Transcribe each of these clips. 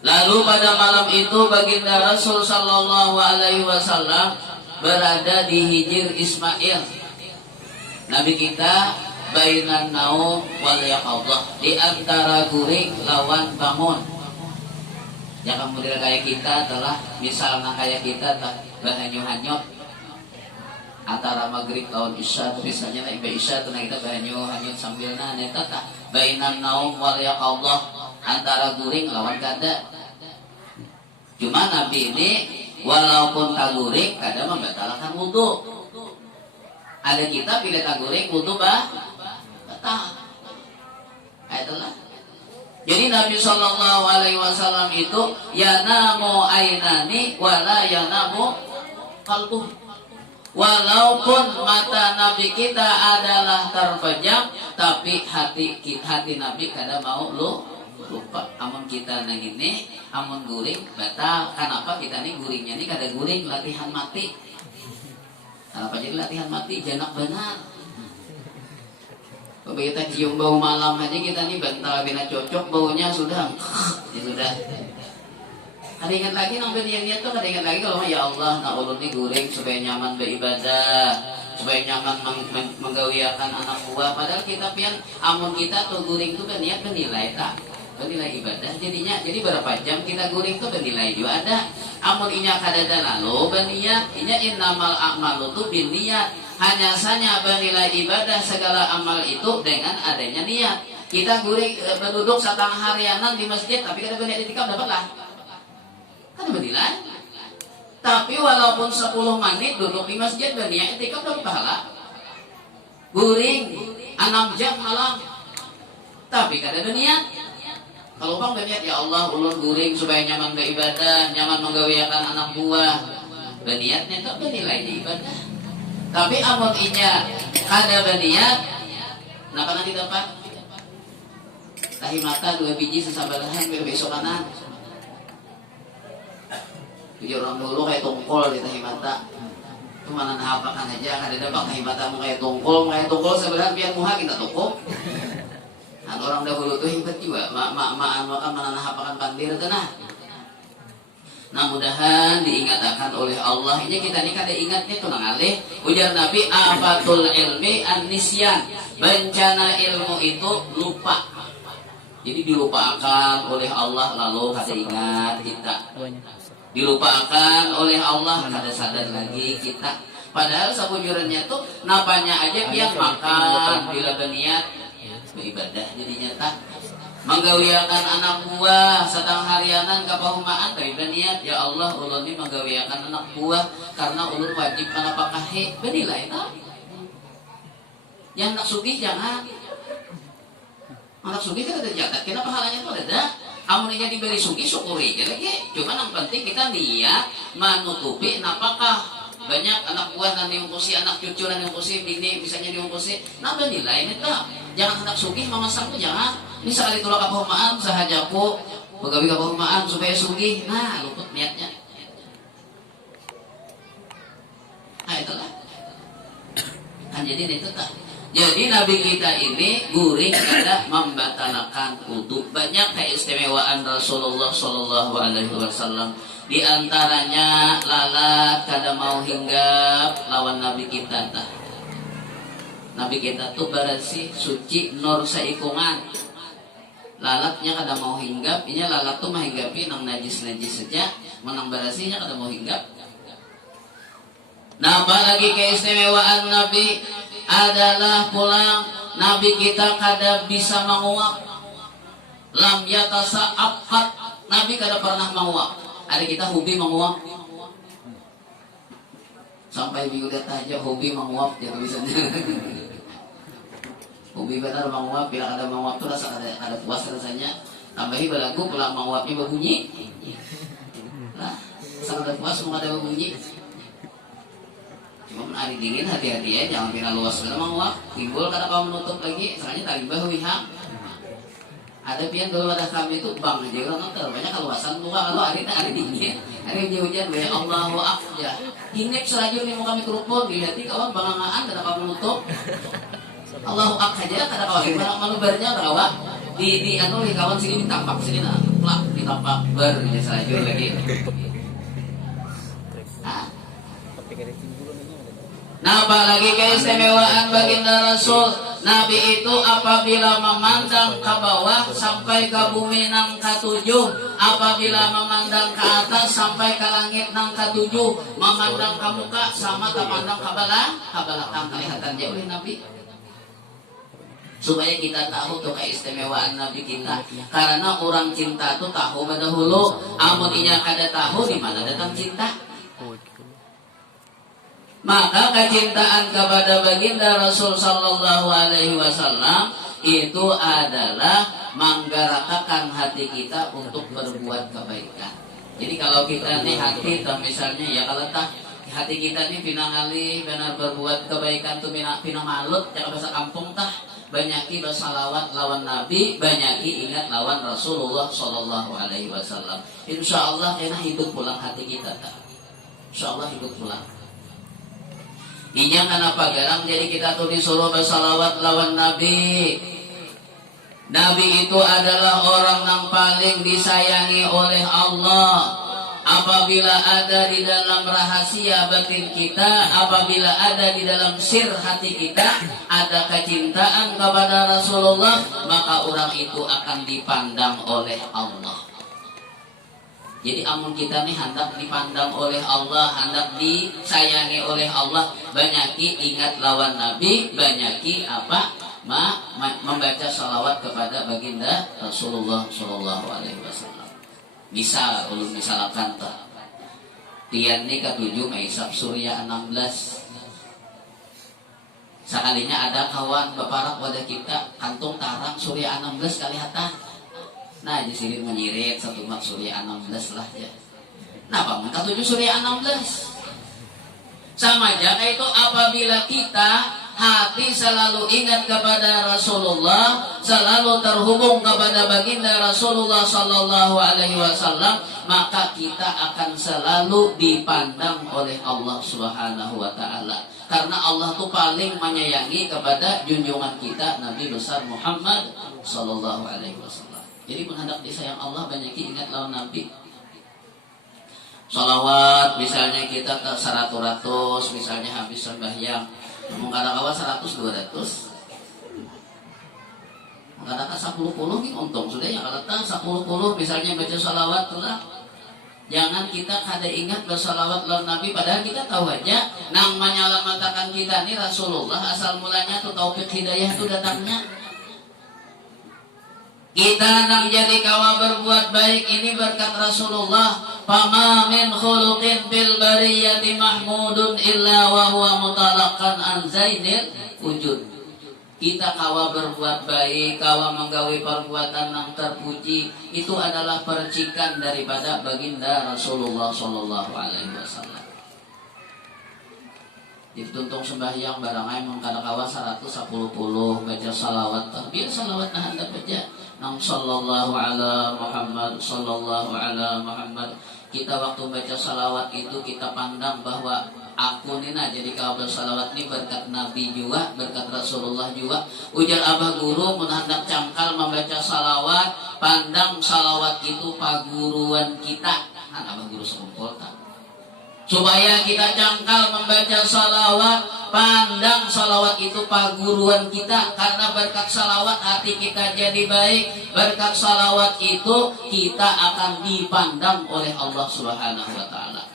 Lalu pada malam itu baginda Rasul sallallahu alaihi wasallam berada di hijir Ismail. Nabi kita bainan naum wal yaqadhah, di antara guring lawan bangun. Jangan model kayak kita adalah misalnya kayak kita bahanyut-hanyut antara maghrib lawan isya, misalnya naik isya tuh kita bahanyut-hanyut sambil neta tah bainan naum wal yaqadhah, antara guring lawan kada. Cuma Nabi ini walaupun taguring kada membatalkan wudu. Ada kita pilih taguring wudu batal. Itulah. Jadi Nabi Shallallahu Alaihi Wasallam itu yanamu ainani wala yanamu qalbuh. Walaupun mata Nabi kita adalah terpejam, tapi hati Nabi kadang mau lupa. Amun kita nang ini, amun guring batal. Kenapa kita nih guringnya ini kada guring latihan mati? Kenapa jadi latihan mati? Janak benar. Kalau kita cium bau malam aja kita nih bantal bina cocok baunya sudah ya sudah. Ada ingat lagi nambah niat tuh, ada ingat lagi kalau ya Allah nak ulun nih guring supaya nyaman beribadah, supaya nyaman menggawiakan anak buah. Padahal kita pian amun kita tuh guring tuh niat bernilai tak, bernilai ibadah. Jadinya jadi berapa jam kita guring tuh bernilai juga ada. Amun inya kadada lalu berniat, inya innamal a'malu tuh binniat. Hanya saja bernilai ibadah segala amal itu dengan adanya niat. Kita guring berduduk satang harianan di masjid, tapi kada berniat itikaf dapatlah. Kan bernilai. Tapi walaupun 10 menit duduk di masjid berniat itikaf dapat pahala. Guring 6 jam malam, tapi kada berniat. Kalau bang berniat ya Allah ulun guring supaya nyaman beribadah, nyaman menggawiakan anak buah. Berniatnya itu bernilai di ibadah. Tapi amun inya kada berniat, napa nanti dapat? Tahi mata 2 biji sesabarahan besok kanan. Jadi orang dulu kayak tungkol di tahi mata. Itu mana nahapakan aja, kada dapat tahi matamu kayak tungkol sebenarnya biar muha kita tukuk. Nah, orang dahulu tuh hebat juga, makan mana nahapakan pandir itu nah. Nah mudahan diingatkan oleh Allah. Ini kita nih kada ingatnya tuh ngalih. Ujar Nabi afatul ilmi an-nisyan. Bencana ilmu itu lupa. Jadi dilupakan oleh Allah lalu kada ingat kita. Dilupakan oleh Allah kada sadar lagi kita. Padahal sabujurannya tuh napanya aja yang makan bila berniat beribadah jadi nyata. Menggawiakan anak buah satang harianan kapahumaan tapi berniat ya Allah ulun ini menggawiakan anak buah karena ulun wajib kana pakahe benilai tak. Yang anak sugih jangan. Anak sugih kan ada catat kena pahalanya tuh ada. Amunnya diberi sugih syukuri aja lagi. Cuma yang penting kita niat menutupi napakah. Banyak anak buah nanti diungkusi, anak cucu nanti diungkusi, bini misalnya diungkusi. Nah benilai ini tak. Jangan anak sugih mamasang tuh jangan. Ini sekali tulak kapahumaan sahajaku begawi kapahumaan supaya sugih. Nah luput niatnya. Nah itulah. Kan jadi itu tak. Jadi Nabi kita ini guring kada membatalkan wudu. Banyak keistimewaan Rasulullah Shallallahu Alaihi Wasallam. Di antaranya lalat kada mau hinggap lawan Nabi kita tak. Nabi kita tuh bersih, suci, nur seikungan. Lalatnya kada mau hinggap, ini lalat tuh mahinggapi nang najis-najis saja, menang bersihnya kada mau hinggap. Nah, apalagi keistimewaan Nabi adalah pulang Nabi kita kada bisa menguap. Lam yatasa abhat, Nabi kada pernah menguap. Ada kita hobi menguap. Sampai biudat aja hobi menguap ya tulisannya. Hobi benar menguap, bila ada menguap tuh rasa ada puas rasanya. Tambahi balagu pulang menguapnya berbunyi. Nah, sangat ada puas mau ada berbunyi. Cuma hari dingin hati-hati ya, jangan kira luas karena menguap. Timbul kada kau menutup lagi, soalnya talimbah wiham. Ada pian dulu ada kami itu bang aja kalau nonton banyak kaluasan muka kalau hari dingin, hari hujan ya Allahu akbar. Hinek selaju nih mau kami kerupuk, dilihat kawan bangangan kada kau menutup. Allahu akbar aja kada kawan barang malu barnya kada kawan di anu di kawan sini ditampak sini nah plak kapakber ya selajur lagi. Nah, apalagi keistimewaan baginda Rasul, Nabi itu apabila memandang ke bawah sampai ke bumi nang ketujuh, apabila memandang ke atas sampai ke langit nang ketujuh, memandang ke muka sama terpandang ke belakang kelihatan jauh oleh Nabi. Supaya kita tahu tuh keistimewaan Nabi kita, karena orang cinta tuh tahu pada hulu, amun inya kada tahu di mana datang cinta. Maka kecintaan kepada baginda Rasul Sallallahu Alaihi Wasallam itu adalah menggerakkan hati kita untuk berbuat kebaikan. Jadi kalau kita nih hati, misalnya ya kalau hati kita nih pinangali benar berbuat kebaikan tuh pinang malut, jangan bahasa kampung tah. Banyaki bersalawat lawan Nabi, banyaki ingat lawan Rasulullah Sallallahu Alaihi Wasallam. Insya Allah kena hidup pulang hati kita tah. Insya Allah hidup pulang. Inya kenapa garang jadi kita tuh disuruh bersalawat lawan Nabi. Nabi itu adalah orang yang paling disayangi oleh Allah. Apabila ada di dalam rahasia batin kita, apabila ada di dalam sir hati kita, ada kecintaan kepada Rasulullah, maka orang itu akan dipandang oleh Allah. Jadi amun kita nih hendak dipandang oleh Allah, hendak disayangi oleh Allah, banyaki ingat lawan Nabi, banyaki membaca salawat kepada baginda Rasulullah Shallallahu Alaihi Wasallam. Misal, ulun misalkan tak, tian nih ketujuh Maisab Surya 16. Sekalinya ada kawan beparak wadah kita kantung tarang Surya 16 kelihatan. Nah, di sini menyirit satu mak Surya 16 lah ya. Nah, bangun ketujuh Surya 16. Sama aja itu apabila kita hati selalu ingat kepada Rasulullah, selalu terhubung kepada baginda Rasulullah Sallallahu Alaihi Wasallam, maka kita akan selalu dipandang oleh Allah Subhanahu Wa Taala. Karena Allah tuh paling menyayangi kepada junjungan kita Nabi besar Muhammad Sallallahu Alaihi Wasallam. Jadi menghendak disayang Allah, banyak ingat lawan Nabi. Salawat misalnya kita ke 100, misalnya habis sembahyang, mengkadang awal 100-200, mengkadang 10-10 nih untung sudah yang kata 10-10 misalnya baca salawat lah. Jangan kita kada ingat bersalawat lawan Nabi, padahal kita tahu aja nang menyelamatkan kita nih Rasulullah, asal mulanya tuh taufik hidayah itu datangnya. Kita nang jadi kawa berbuat baik ini berkat Rasulullah. Fama min khuluqin bil bariyati mahmudun illa wa huwa mutalaqan an zainil wujud. Kita kawa berbuat baik, kawa menggawi perbuatan yang terpuji, itu adalah percikan daripada baginda Rasulullah Sallallahu Alaihi Wasallam. Dituntung sembahyang barangai mengkada kawa 110 baca salawat, biar salawat nah anda baca nang sallallahu ala Muhammad sallallahu ala Muhammad. Kita waktu baca salawat itu kita pandang bahwa aku nina jadi kawa bersalawat ini berkat Nabi juga, berkat Rasulullah juga. Ujar abah guru mun hendak cangkal membaca salawat, pandang salawat itu paguruan kita. Kan abah guru sekumpul tak? Supaya kita cangkal membaca salawat, pandang salawat itu paguruan kita. Karena berkat salawat hati kita jadi baik. Berkat salawat itu kita akan dipandang oleh Allah Subhanahu Wa Taala.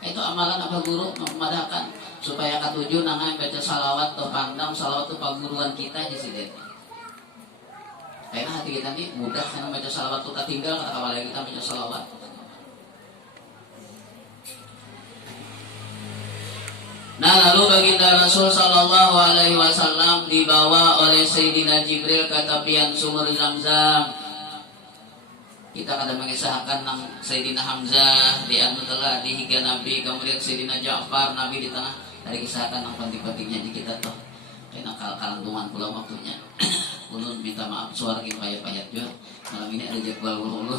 Itu amalan apa guru memadahkan supaya ketujuh nangan baca salawat atau pandang salawat itu paguruan kita aja sih deh. Karena hati kita ini mudah karena baca salawat itu tak tinggal kata kita baca salawat. Nah, lalu baginda Rasul Sallallahu Alaihi Wasallam dibawa oleh Sayyidina Jibril ke tepian sumur Zamzam. Kita kadang mengisahkan nang Sayyidina Hamzah di anu telah di higa Nabi, kemudian Sayyidina Ja'far Nabi di tengah. Dari kisahkan nang penting-pentingnya di kita tuh. Kena kalantungan pula waktunya. Ulun minta maaf suara kita payat-payat juga. Malam ini ada jadwal ulun.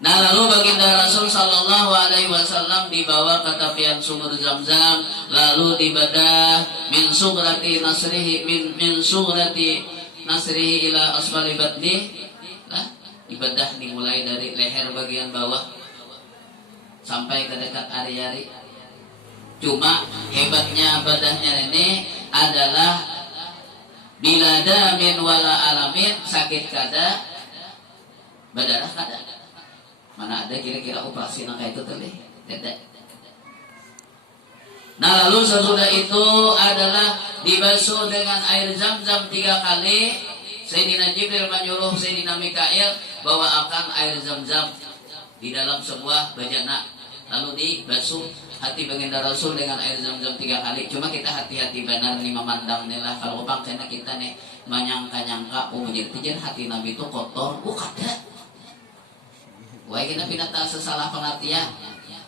Nah, lalu baginda Rasul Sallallahu Alaihi Wasallam dibawa ke tepian sumur Zamzam, lalu dibedah min sugrati nasrihi min sugrati nasrihi ila asfali batni. Nah, ibadah dimulai dari leher bagian bawah sampai ke dekat ari-ari. Cuma hebatnya ibadahnya ini adalah bila damin wala alamin, sakit kada, berdarah kada. Mana ada kira-kira operasi kayak itu tadi? Tidak. Nah, lalu sesudah itu adalah dibasuh dengan air zam-zam 3 kali. Sayyidina Jibril menyuruh Sayyidina Mikail bawakan air zam-zam di dalam sebuah bejana, lalu dibasuh hati baginda Rasul dengan air zam-zam 3 kali. Cuma kita hati-hati benar nih memandang nih lah. Kalau upang karena kita nih menyangka-nyangka, oh jadi hati Nabi itu kotor, kada. Wah kita pindah sesalah pengertian.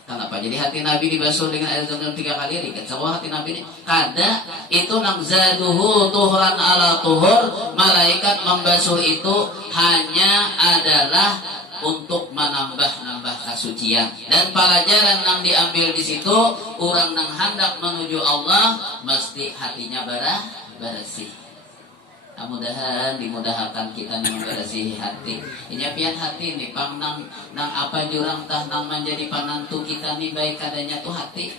Kenapa? Jadi hati Nabi dibasuh dengan air zam-zam 3 kali rikat. Semua hati Nabi ini kada. Itu nangzaduhu tuhran ala tuhur. Malaikat membasuh itu hanya adalah untuk menambah-nambah kesucian. Dan pelajaran yang diambil di situ, orang yang hendak menuju Allah mesti hatinya bersih. Mudah-mudahan dimudahkan kita membersih hati. Ini pian hati nih pang nang apa jurang tah nang menjadi panantu kita nih baik adanya tuh hati.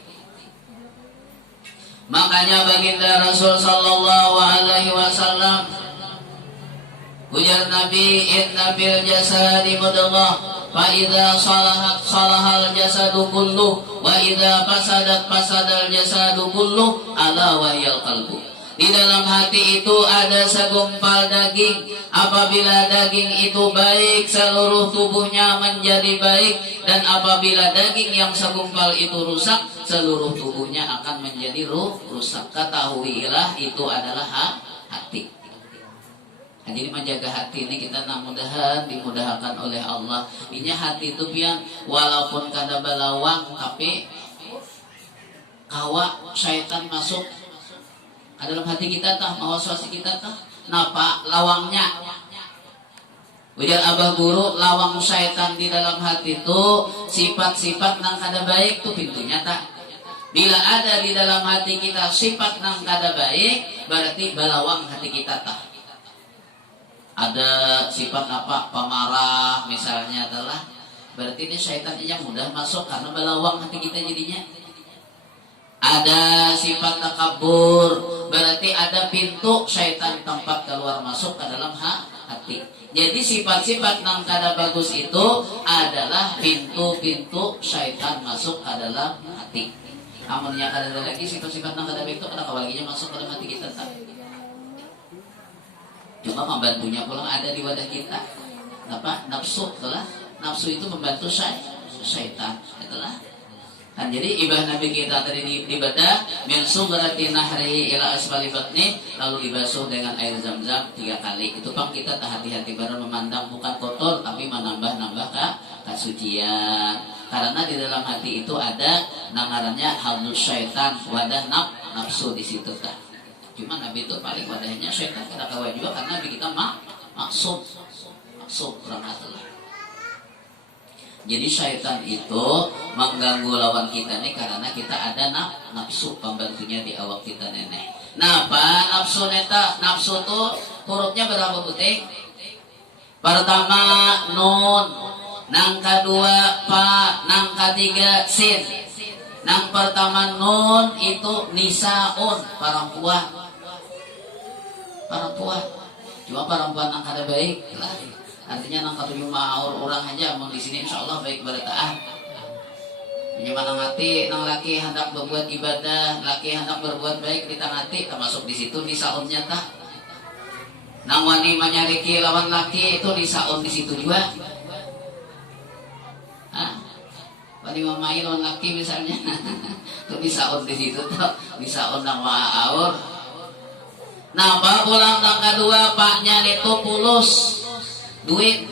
Makanya baginda Rasul sallallahu alaihi wasallam ujar Nabi, inna bil jasadi mudghah fa idza salahat salahal jasadu kullu wa idza fasadat fasadal jasadu kullu ala wahyal qalbu. Di dalam hati itu ada segumpal daging. Apabila daging itu baik, seluruh tubuhnya menjadi baik. Dan apabila daging yang segumpal itu rusak, seluruh tubuhnya akan menjadi rusak. Ketahuilah itu adalah hati. Nah, jadi menjaga hati ini kita mudah-mudahan dimudahkan oleh Allah. Ini hati itu pian walaupun kada balawang, tapi kawa syaitan masuk dalam hati kita tah, mawaswasi kita tah, napa lawangnya. Ujar Abah Guru, lawang syaitan di dalam hati itu sifat-sifat nang kada baik tuh pintunya tak. Bila ada di dalam hati kita sifat nang kada baik, berarti balawang hati kita tah. Ada sifat apa? Pemarah misalnya adalah, berarti ini syaitan yang mudah masuk karena balawang hati kita jadinya. Ada sifat takabur, berarti ada pintu syaitan tempat keluar masuk ke dalam hati. Jadi sifat-sifat nang kada bagus itu adalah pintu-pintu syaitan masuk ke dalam hati. Amunnya kada ada lagi sifat-sifat nang kada baik itu kada kawaginya masuk ke dalam hati kita tak. Cuma membantunya pulang ada di wadah kita. Apa? Nafsu itulah. Nafsu itu membantu syaitan. Itulah. Kan jadi ibadah Nabi kita tadi dibadah min sugrati nahrihi ila asfali batni, lalu dibasuh dengan air zam-zam 3 kali. Itu pang kita hati-hati baru memandang bukan kotor tapi menambah-nambah kesucian. Karena di dalam hati itu ada nangarannya halus syaitan, wadah nafsu di situ tah. Cuma Nabi itu paling wadahnya syaitan kada kawa juga karena Nabi kita maksud kurang atulah. Jadi syaitan itu mengganggu lawan kita nih karena kita ada nafsu pembantunya di awak kita nenek. Nah, apa nafsu neta? Nafsu tuh hurufnya berapa butik? Pertama nun, nang kedua pa, nang ketiga sin. Nang pertama nun itu nisaun, perempuan. Cuma perempuan nang kada baik lah. Artinya nang katuju maur orang aja mau di sini insyaallah baik bertaat. Menyemana hati nang laki hendak berbuat ibadah, laki hendak berbuat baik di hati termasuk di situ nisaunnya tah. Nang wani manyariki lawan laki itu nisaun di situ juga. Wani mamain lawan laki misalnya. Itu nisaun di situ tuh, nisaun nang maur. Nah, pak pulang nang kedua paknya itu pulus. Duit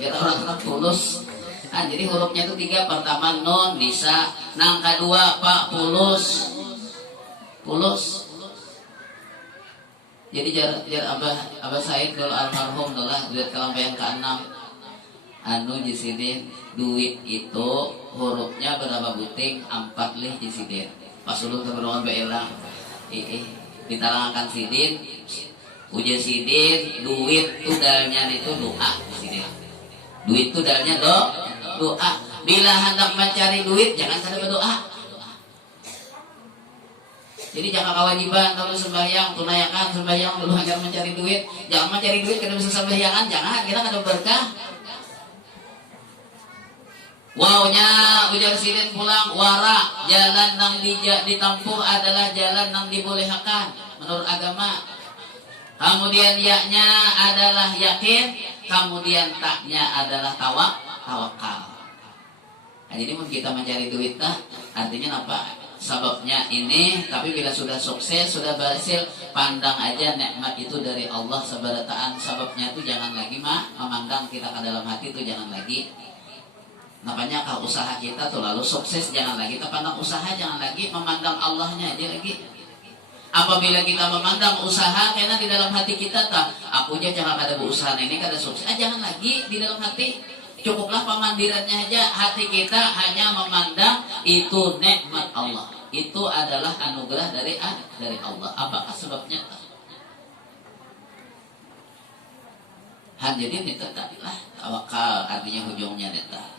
biar orang tulus. Nah, jadi hurufnya itu 3. Pertama nun bisa, nang kedua pak pulus. Jadi jar abah Said kalau almarhum adalah duit kelampaian ke-6 anu jisidin duit itu hurufnya berapa buting 4 lih jisidin pas dulu keberongan beelang diterangkan sidin Ujar sidin, duit itu dalnya itu doa sidin. Duit itu dalnya doa. Bila hendak mencari duit jangan kada berdoa. Jadi jangan kewajiban kalau sembahyang tunaikan sembahyang dulu hanya mencari duit. Jangan mencari duit kada bisa sembahyangan, jangan kita kada berkah. Wawnya ujar sidin pulang wara jalan yang ditampuh adalah jalan yang dibolehkan menurut agama. Kemudian yaknya adalah yakin, kemudian taknya adalah tawakal. Nah, jadi mun kita mencari duit artinya apa? Sebabnya ini, tapi bila sudah sukses, sudah berhasil, pandang aja nikmat itu dari Allah seberataan. Sebabnya itu jangan lagi memandang kita ke dalam hati itu jangan lagi. Makanya kalau usaha kita tuh lalu sukses jangan lagi kita pandang usaha, jangan lagi memandang Allahnya aja lagi. Apabila kita memandang usaha karena di dalam hati kita aku aja jangan ada berusaha ini kada sukses, jangan lagi di dalam hati. Cukuplah pemandirannya aja, hati kita hanya memandang itu nikmat Allah, itu adalah anugerah dari Allah. Apakah sebabnya? Jadi ini tetaplah tawakal artinya ujungnya tetap.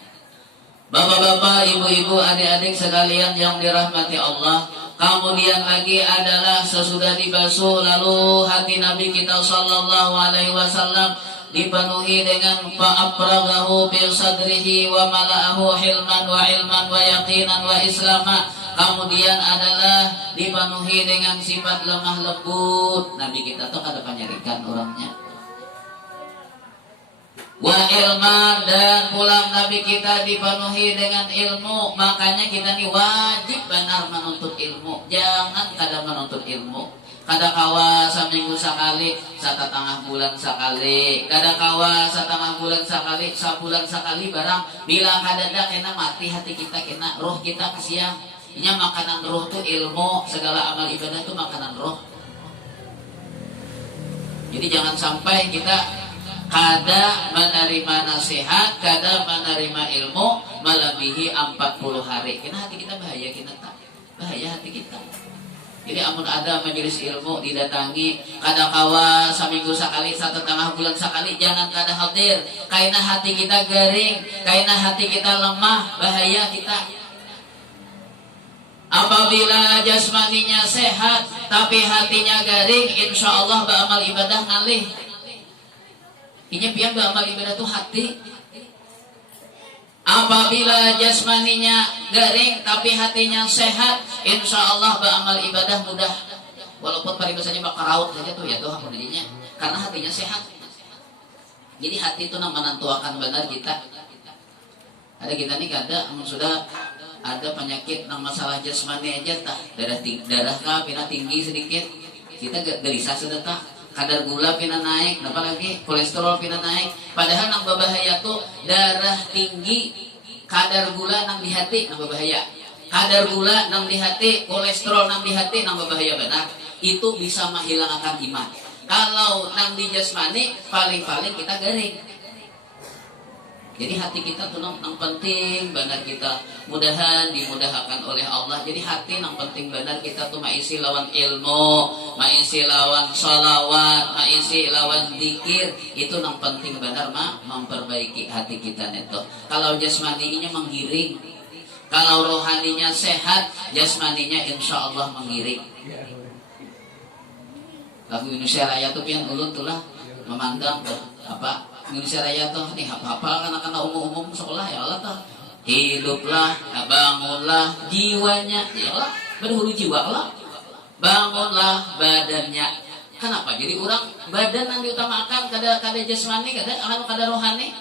Bapak-bapak, ibu-ibu, adik-adik sekalian yang dirahmati Allah. Kemudian lagi adalah sesudah dibasuh lalu hati Nabi kita sallallahu alaihi wasallam dipenuhi dengan fa'apragahu bil sadrihi wa mala'ahu hilman wa ilman wa yaqinan wa islama. Kemudian adalah dipenuhi dengan sifat lemah lembut. Nabi kita tuh kada penyarikan orangnya. Wa ilman, dan pulang Nabi kita dipenuhi dengan ilmu. Makanya kita nih wajib benar menuntut ilmu. Jangan kada menuntut ilmu. Kada kawa seminggu sekali, setengah bulan sekali. Kada kawa setengah bulan sekali, sebulan sekali barang. Bila kada ada kena mati hati kita, kena roh kita kasihan. Ini makanan roh tuh ilmu, segala amal ibadah tuh makanan roh. Jadi jangan sampai kita kada menerima nasihat, kada menerima ilmu melebihi 40 hari. Kena hati kita bahaya, bahaya hati kita. Jadi amun ada majelis ilmu didatangi, kada kawa seminggu sekali, setengah bulan sekali, jangan kada hadir. Karena hati kita garing, karena hati kita lemah, bahaya kita. Apabila jasmaninya sehat, tapi hatinya garing, insya Allah beramal ibadah ngalih. Ini pian beramal ibadah itu hati. Apabila jasmaninya garing tapi hatinya sehat, insya Allah beramal ibadah mudah. Walaupun paribasanya bakal raut saja tuh ya tuh hampuninya, karena hatinya sehat. Jadi hati itu menentukan benar kita. Ada kita nih kada sudah ada penyakit nang masalah jasmani aja darah pina tinggi sedikit, kita gelisah sudah kadar gula pina naik, apalagi kolesterol pina naik. Padahal nang berbahaya tuh darah tinggi, kadar gula nang di hati nang berbahaya. Kadar gula nang di hati, kolesterol nang di hati nang berbahaya benar. Itu bisa menghilangkan iman. Kalau nang di jasmani paling-paling kita garing. Jadi hati kita tuh nang penting benar kita mudahan dimudahkan oleh Allah. Jadi hati nang penting benar kita tuh maisi lawan ilmu, maisi lawan sholawat, maisi lawan zikir. Itu nang penting benar memperbaiki hati kita neto. Kalau jasmaninya menggiring, kalau rohaninya sehat, jasmaninya insya Allah menggiring. Lagu Indonesia Raya tuh pian ulun tuh lah memandang apa Indonesia Raya tuh nih hafal anak-anak umum sekolah ya Allah tuh hiduplah, bangunlah jiwanya, ya Allah berhulu jiwa Allah, bangunlah badannya. Kenapa? Jadi orang badan yang diutamakan kada jasmani, kada rohani.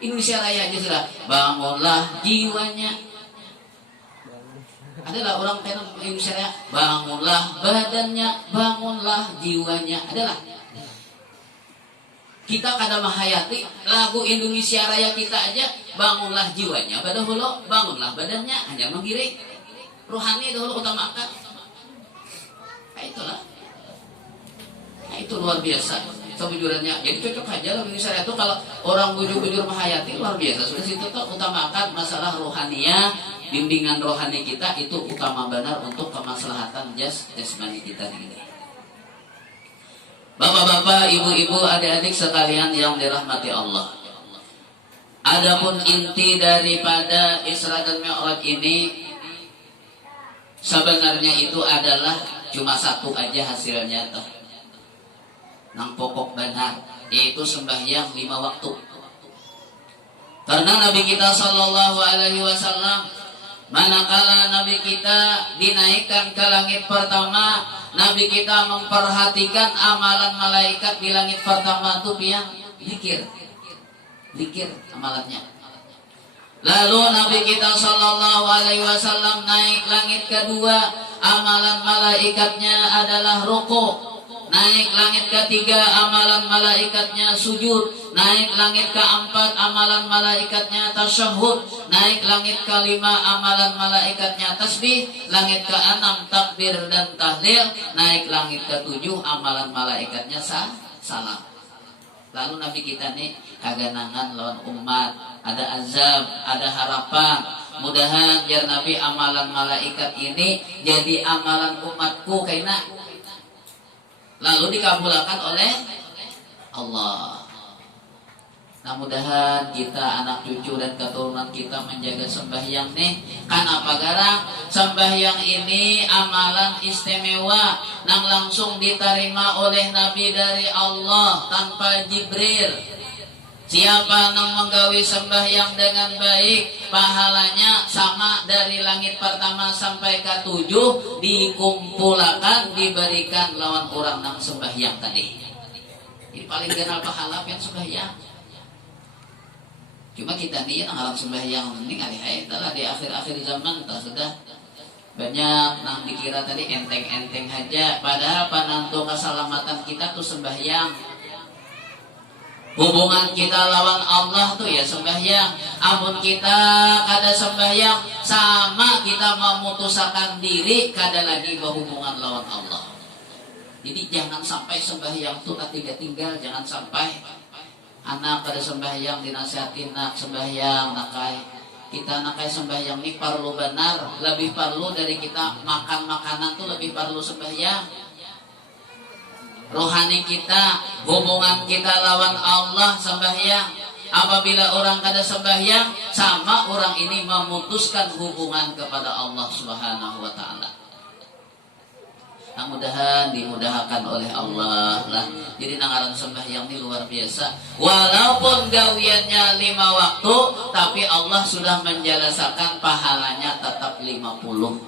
Indonesia Raya aja sudah bangunlah jiwanya. Adalah orang tenang Indonesia Raya bangunlah badannya, bangunlah jiwanya. Adalah kita kada menghayati lagu Indonesia Raya kita aja bangunlah jiwanya, padahal bangunlah badannya, hanya menggiring rohani dahulu utamakan. Nah itulah, nah itu luar biasa kebujurannya. Jadi cocok aja lagu Indonesia Raya itu kalau orang bujur-bujur menghayati luar biasa. Sudah situ tuh utamakan masalah rohaninya, bimbingan rohani kita itu utama benar untuk kemaslahatan jasmani kita ini. Bapak-bapak, ibu-ibu, adik-adik sekalian yang dirahmati Allah. Adapun inti daripada Isra dan Mi'raj ini sebenarnya itu adalah cuma satu aja hasilnya tuh. Nang pokok benar, yaitu sembahyang 5 waktu. Karena Nabi kita Shallallahu Alaihi Wasallam, manakala Nabi kita dinaikkan ke langit pertama, Nabi kita memperhatikan amalan malaikat di langit pertama itu yang zikir amalannya. Lalu Nabi kita Shallallahu Alaihi Wasallam naik langit kedua, amalan malaikatnya adalah rukuk. Naik langit ketiga, amalan malaikatnya sujud. Naik langit keempat, amalan malaikatnya tasyahud. Naik langit kelima, amalan malaikatnya tasbih. Langit keenam, takbir dan tahlil. Naik langit ketujuh, amalan malaikatnya salam. Lalu Nabi kita nih kaganangan lawan umat, ada azab, ada harapan. Mudahan biar Nabi amalan malaikat ini jadi amalan umatku kaina lalu dikabulkan oleh Allah. Nah, mudahan kita anak cucu dan keturunan kita menjaga sembahyang nih. Karena apa garang? Sembahyang ini amalan istimewa yang langsung diterima oleh Nabi dari Allah tanpa Jibril. Siapa yang menggawi sembahyang dengan baik, pahalanya sama dari langit pertama sampai ke 7 dikumpulkan, diberikan lawan orang yang sembahyang tadi. Jadi paling kenal pahala yang sembahyang. Cuma kita nih yang alam sembahyang ini kali adalah di akhir-akhir zaman sudah banyak nang dikira tadi enteng-enteng aja, padahal penentu keselamatan kita tuh sembahyang. Hubungan kita lawan Allah tuh ya sembahyang. Amun kita kada sembahyang, sama kita memutuskan diri kada lagi berhubungan lawan Allah. Jadi jangan sampai sembahyang tuh tinggal, jangan sampai anak kada sembahyang dinasihatin nak sembahyang nakai. Kita nakai sembahyang ini perlu benar, lebih perlu dari kita makan makanan tuh lebih perlu sembahyang. Rohani kita, hubungan kita lawan Allah sembahyang. Apabila orang kada sembahyang, sama orang ini memutuskan hubungan kepada Allah Subhanahu wa taala. Mudah-mudahan dimudahkan oleh Allah lah. Jadi nangaran sembahyang ini luar biasa. Walaupun gawiannya 5 waktu, tapi Allah sudah menjelasakan pahalanya tetap 50.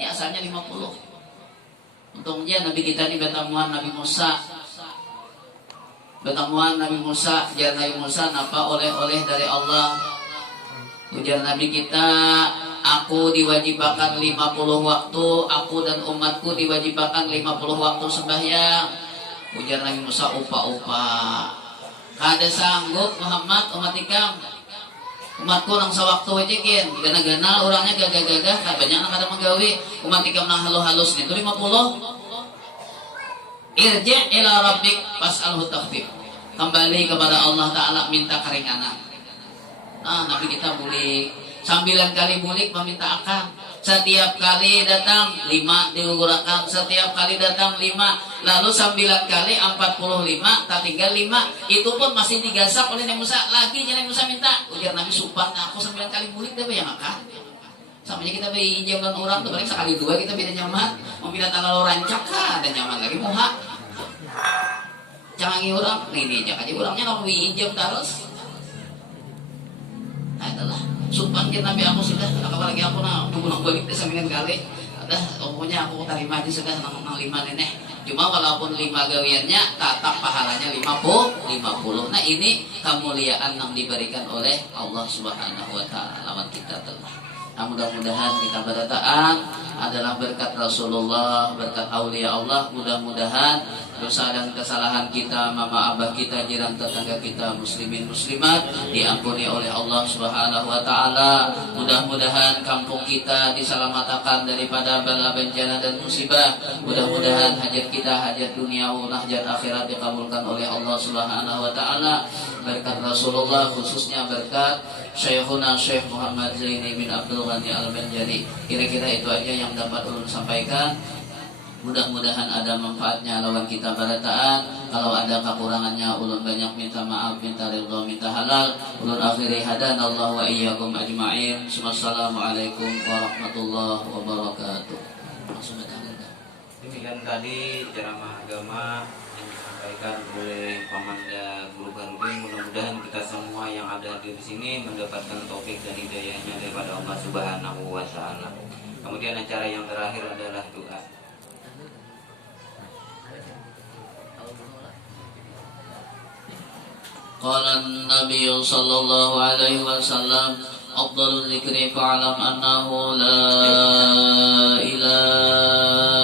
Ini asalnya 50. Untungnya Nabi kita ini bertemuan Nabi Musa. Bertemuan Nabi Musa, ujar Nabi Musa napa oleh-oleh dari Allah. Ujar Nabi kita, aku diwajibkan 50 waktu, aku dan umatku diwajibkan 50 waktu sembahyang. Ujar Nabi Musa, upa-upa. Kada sanggup Muhammad umat ikam. Umatku nang sewaktu aja kan, gana-gana orangnya gagah-gagah, kan banyak nang kada menggawi. Umat ikam nang halus-halus itu 50. Irji' ila rabbik fas'alhu takhfif. Kembali kepada Allah Ta'ala, minta keringanan. Nabi kita bulik 9 kali bulik meminta akan. Setiap kali datang 5 digugurakan, setiap kali datang 5, lalu 9 kali 45, tak tinggal 5. Itu pun masih digasak oleh Nabi Musa. Lagi Nabi Musa minta, ujar Nabi sumpah aku 9 kali bulik tapi yang akan. Samanya kita beri ijam dan orang tuh balik sekali 2 kita beda nyaman. Mau pindah tanah rancak kan, ada nyaman lagi muha. Jangan orang, ini aja aja orangnya kalau ijam terus. Nah itulah sumpah kita Nabi aku sudah, apalagi aku nak tunggu balik 9 kali. Ada pokoknya aku terima aja sudah nang 5 nenek. Cuma walaupun 5 gawiannya tetap pahalanya 50. Nah ini kemuliaan yang diberikan oleh Allah Subhanahu wa taala lawan kita telah. Nah, mudah-mudahan kita berataan adalah berkat Rasulullah, berkat aulia Allah. Mudah-mudahan dosa dan kesalahan kita, mama abah kita, jiran tetangga kita, muslimin muslimat diampuni oleh Allah Subhanahu wa taala. Mudah-mudahan kampung kita diselamatkan daripada bala bencana dan musibah. Mudah-mudahan hajat kita, hajat dunia dan hajat akhirat dikabulkan oleh Allah Subhanahu wa taala. Berkat Rasulullah, khususnya berkat Syekhuna Syekh Muhammad Zaini bin Abdul Ghani Al-Banjari. Kira-kira itu aja yang dapat ulun sampaikan. Mudah-mudahan ada manfaatnya lawan kita barataan. Kalau ada kekurangannya ulun banyak minta maaf, minta ridho, minta halal. Ulun akhiri hadanallahu wa iyyakum ajma'in. Wassalamualaikum warahmatullahi wabarakatuh. Langsung Demikian tadi ceramah agama yang disampaikan oleh Pamanda Guru Garudin. Mudah-mudahan kita semua yang ada di sini mendapatkan taufik dan hidayahnya daripada Allah Subhanahu wa taala. Kemudian acara yang terakhir adalah doa. Qala an-nabiy sallallahu alaihi wasallam afdhalul dzikri fa'lam annahu la ilaha